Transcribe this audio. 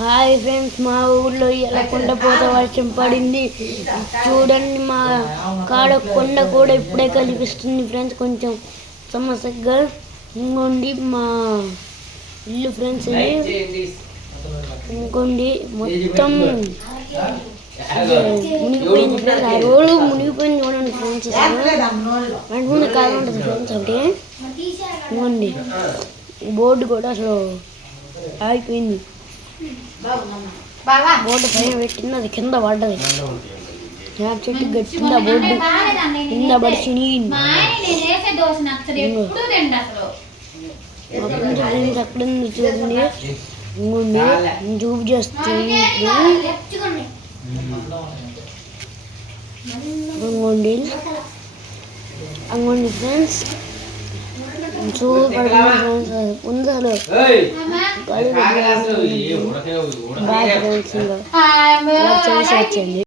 Hi friends, మా ఊర్లో ఇలా కొండపోత వర్షం పడింది. చూడండి, మా కాడ కొండ కూడా ఇప్పుడే కనిపిస్తుంది ఫ్రెండ్స్. కొంచెం సమస్యగా ఇంకోండి మా ఇల్లు ఫ్రెండ్స్. ఇంకోండి మొత్తం మునిగిపోయింది ఫ్రెండ్స్. ఆ రోడ్డు మునిగిపోయింది చూడండి ఫ్రెండ్స్. వెంటనే కాలం ఉంటుంది ఫ్రెండ్స్. ఒకటి ఇంకోండి బోర్డు కూడా అసలు ఆగిపోయింది. బోర్డు పైన పెట్టింది, అది కింద పడ్డది. చెట్టు గట్టింది, ఆ బోర్డు కింద పడి చినిగింది. అక్కడ చూడండి, ఇంకోండి జూబ్ చేస్తుంది. అంగోండి అంగోండి ఫ్రెండ్స్, సూపర్ ఫ్రెండ్స్. ఉందలో బాగా ఫ్రెండ్స్, ఇంకా వచ్చండి.